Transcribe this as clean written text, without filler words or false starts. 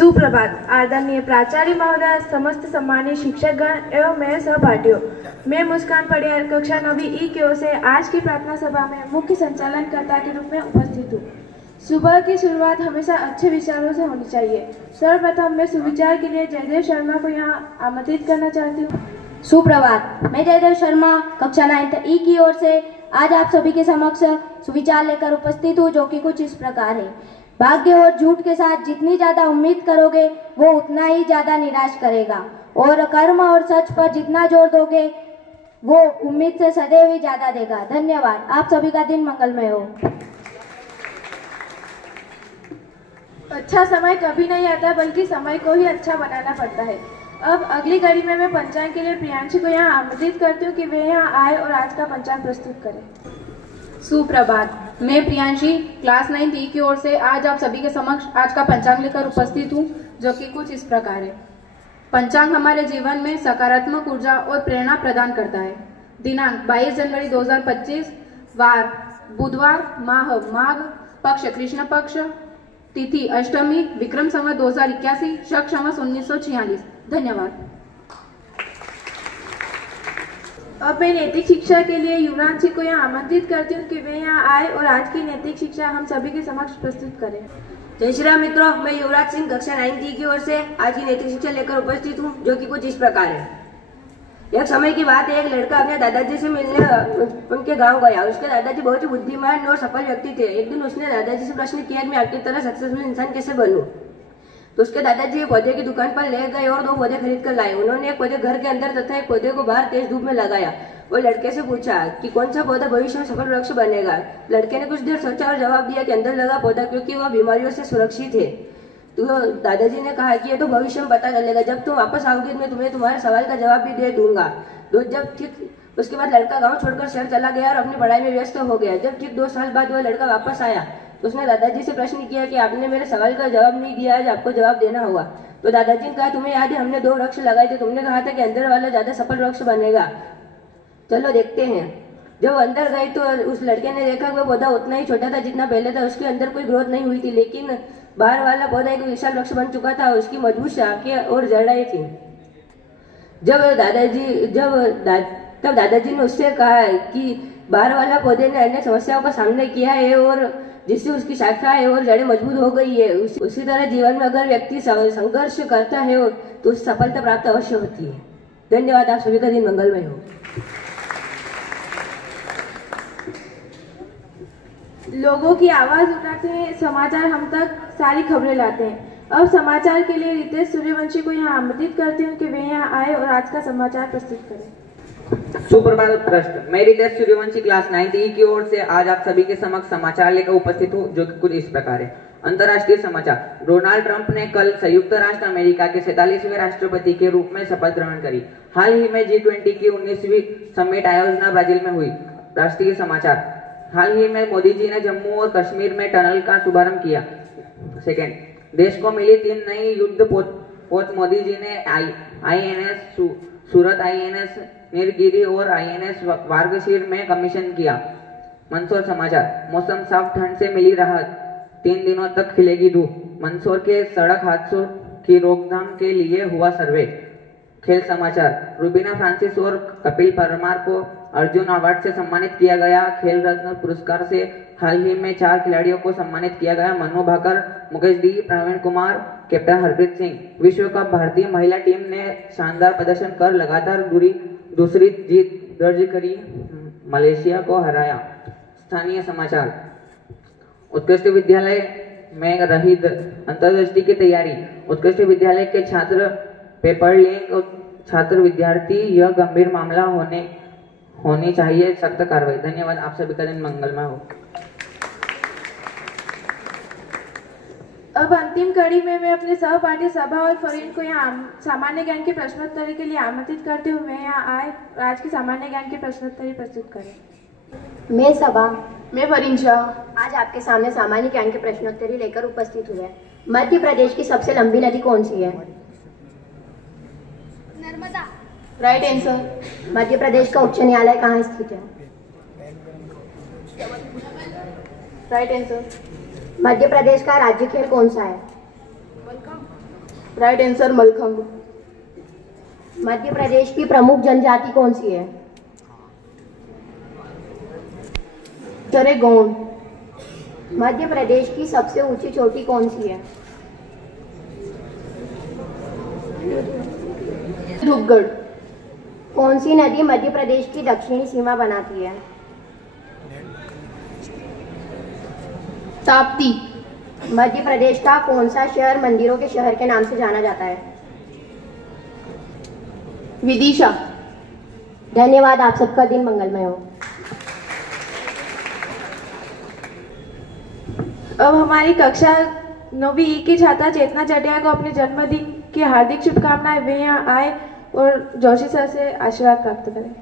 सुप्रभात आदरणीय प्राचार्य महोदय, समस्त सम्मानित शिक्षकगण एवं मेरे सहपाठियों। मैं मुस्कान पडियार कक्षा 9वीं ई की ओर से आज की प्रार्थना सभा में मुख्य संचालनकर्ता के रूप में उपस्थित हूँ। सुबह की शुरुआत हमेशा अच्छे विचारों से होनी चाहिए। सर्वप्रथम मैं सुविचार के लिए जयदेव शर्मा को यहाँ आमंत्रित करना चाहती हूँ। सुप्रभात, मैं जयदेव शर्मा कक्षा 9th ई की ओर से आज आप सभी के समक्ष सुविचार लेकर उपस्थित हूँ, जो कि कुछ इस प्रकार है। भाग्य और झूठ के साथ जितनी ज्यादा उम्मीद करोगे वो उतना ही ज्यादा निराश करेगा, और कर्म और सच पर जितना जोर दोगे वो उम्मीद से सदैव ही ज्यादा देगा। धन्यवाद। आप सभी का दिन मंगलमय हो। अच्छा समय कभी नहीं आता, बल्कि समय को ही अच्छा बनाना पड़ता है। अब अगली कड़ी में मैं पंचांग के लिए प्रियांशी को यहाँ आमंत्रित करती हूँ कि वे यहाँ आए और आज का पंचांग प्रस्तुत करें। सुप्रभात, मैं प्रियांशी क्लास 9th ई की ओर से आज आप सभी के समक्ष आज का पंचांग लेकर उपस्थित हूँ, जो कि कुछ इस प्रकार है। पंचांग हमारे जीवन में सकारात्मक ऊर्जा और प्रेरणा प्रदान करता है। दिनांक 22 जनवरी 2025, वार बुधवार, माह माघ, पक्ष कृष्ण पक्ष, तिथि अष्टमी, विक्रम संवत 2081, शक संवत 1946। धन्यवाद। अब मैं नैतिक शिक्षा के लिए युवराज जी को यहाँ आमंत्रित करती हूँ कि वे यहाँ आए और आज की नैतिक शिक्षा हम सभी के समक्ष प्रस्तुत करें। जय श्री राम मित्रों, मैं युवराज सिंह कक्षा 9th ई की ओर से आज की नैतिक शिक्षा लेकर उपस्थित हूँ, जो कि कुछ इस प्रकार है। एक समय की बात है, एक लड़का अपने दादाजी से मिलने उनके गांव गया। उसके दादाजी बहुत ही बुद्धिमान और सफल व्यक्ति थे। एक दिन उसने दादाजी से प्रश्न किया कि मैं आपकी तरह सक्सेसफुल इंसान कैसे बनूं। तो उसके दादाजी पौधे की दुकान पर ले गए और 2 पौधे खरीद कर लाए। उन्होंने एक पौधे घर के अंदर तथा एक पौधे को बाहर तेज धूप में लगाया। वो लड़के से पूछा कि कौन सा पौधा भविष्य में सफल वृक्ष बनेगा। लड़के ने कुछ देर सोचा और जवाब दिया कि अंदर लगा पौधा, क्योंकि वह बीमारियों से सुरक्षित है। तो दादाजी ने कहा कि ये तो भविष्य में पता चलेगा, जब तुम वापस आओगे मैं तुम्हें तुम्हारे सवाल का जवाब भी दे दूंगा। तो जब ठीक उसके बाद लड़का गाँव छोड़कर शहर चला गया और अपनी पढ़ाई में व्यस्त हो गया। जब ठीक 2 साल बाद वह लड़का वापस आया तो उसने दादाजी से प्रश्न किया कि आपने मेरे सवाल का जवाब नहीं दिया, आज आपको जवाब देना होगा। तो दादाजी ने कहा, तुम्हें याद है हमने 2 वृक्ष लगाए थे, तुमने कहा था कि अंदर वाला ज्यादा सफल वृक्ष बनेगा, चलो देखते हैं। जब अंदर गए तो उस लड़के ने देखा कि पौधा उतना ही छोटा था जितना पहले था। उसके अंदर कोई ग्रोथ नहीं हुई थी, लेकिन बाहर वाला पौधा एक विशाल वृक्ष बन चुका था। उसकी मजबूत शाखें और जड़ें थी। तब दादाजी ने उससे कहा कि बाहर वाला पौधे ने अनेक समस्याओं का सामना किया है और जिससे उसकी शाखाएं और जड़ें मजबूत हो गई है। उसी तरह जीवन में अगर व्यक्ति संघर्ष करता है तो सफलता प्राप्त अवश्य होती है। धन्यवाद। आप सभी का दिन मंगलमय हो। लोगों की आवाज उठाते हैं, समाचार हम तक सारी खबरें लाते हैं। अब समाचार के लिए रितेश सूर्यवंशी को यहाँ आमंत्रित करती हूँ कि वे यहाँ आए और आज का समाचार प्रस्तुत करें। सुप्रभात प्रश्न, मैं रितेश सूर्यवंशी क्लास 9th ई की ओर से आज आप सभी के समक्ष समाचार लेकर उपस्थित हूँ, जो कि कुछ इस प्रकार है। अंतर्राष्ट्रीय समाचार। डोनाल्ड ट्रंप ने कल संयुक्त राष्ट्र अमेरिका के 47वें राष्ट्रपति के रूप में शपथ ग्रहण करी। हाल ही में G20 की 19वीं समिट आयोजना ब्राजील में हुई। राष्ट्रीय समाचार। हाल ही में मोदी जी ने जम्मू और कश्मीर में टनल का शुभारंभ किया। सेकेंड, देश को मिली 3 नई युद्ध पोत मोदी जी ने INS सूरत, INS नीलगिरी और INS वारगशीर में कमीशन किया। मंदसौर समाचार। मौसम साफ, ठंड से मिली राहत, 3 दिनों तक खिलेगी धूप। मंदसौर के सड़क हादसों की रोकथाम के लिए हुआ सर्वे। खेल समाचार। रुबीना फ्रांसिस और कपिल परमार को अर्जुन अवार्ड से सम्मानित किया गया। खेल रत्न पुरस्कार से हाल ही में 4 खिलाड़ियों को सम्मानित किया गया। Manu Bhaker, Mukesh D, Praveen Kumar, captain Harpreet Singh. विश्व कप भारतीय महिला टीम ने शानदार प्रदर्शन कर लगातार दूसरी जीत दर्ज करी, मलेशिया को हराया। स्थानीय समाचार। उत्कृष्ट विद्यालय में रही अंतर्दृष्टि की तैयारी। उत्कृष्ट विद्यालय के छात्र पेपर लीक और छात्र विद्यार्थी, यह गंभीर मामला होनी चाहिए सख्त कार्रवाई। धन्यवाद। आप सभी का दिन मंगलमय हो। अब अंतिम कड़ी में मैं अपने सहपाठी सभा और फरीन को यहाँ सामान्य ज्ञान के प्रश्नोत्तरी के लिए आमंत्रित करती हूँ। मैं यहाँ आए आज की सामान्य ज्ञान की प्रश्नोत्तरी प्रस्तुत करें। मैं सभा, मैं फरीन शाह आज आपके सामने सामान्य ज्ञान के प्रश्नोत्तरी लेकर उपस्थित हुए। मध्य प्रदेश की सबसे लंबी नदी कौन सी है? नर्मदा। Right answer. मध्य प्रदेश का उच्च न्यायालय कहाँ स्थित है? Right answer. मध्य प्रदेश का राज्य खेल कौन सा है? Right answer Mallakhamb. मध्य प्रदेश की प्रमुख जनजाति कौन सी है? चरे गौंड। मध्य प्रदेश की सबसे ऊंची चोटी कौन सी है? धूपगढ़। कौन सी नदी मध्य प्रदेश की दक्षिणी सीमा बनाती है? ताप्ती। मध्य प्रदेश का कौन सा शहर मंदिरों के शहर के नाम से जाना जाता है? विदिशा। धन्यवाद, आप सबका दिन मंगलमय हो। अब हमारी कक्षा 9वीं ई की छात्रा चेतना चटिया को अपने जन्मदिन की हार्दिक शुभकामनाएं। वे यहाँ आए और जोशी सर से आशीर्वाद प्राप्त करें।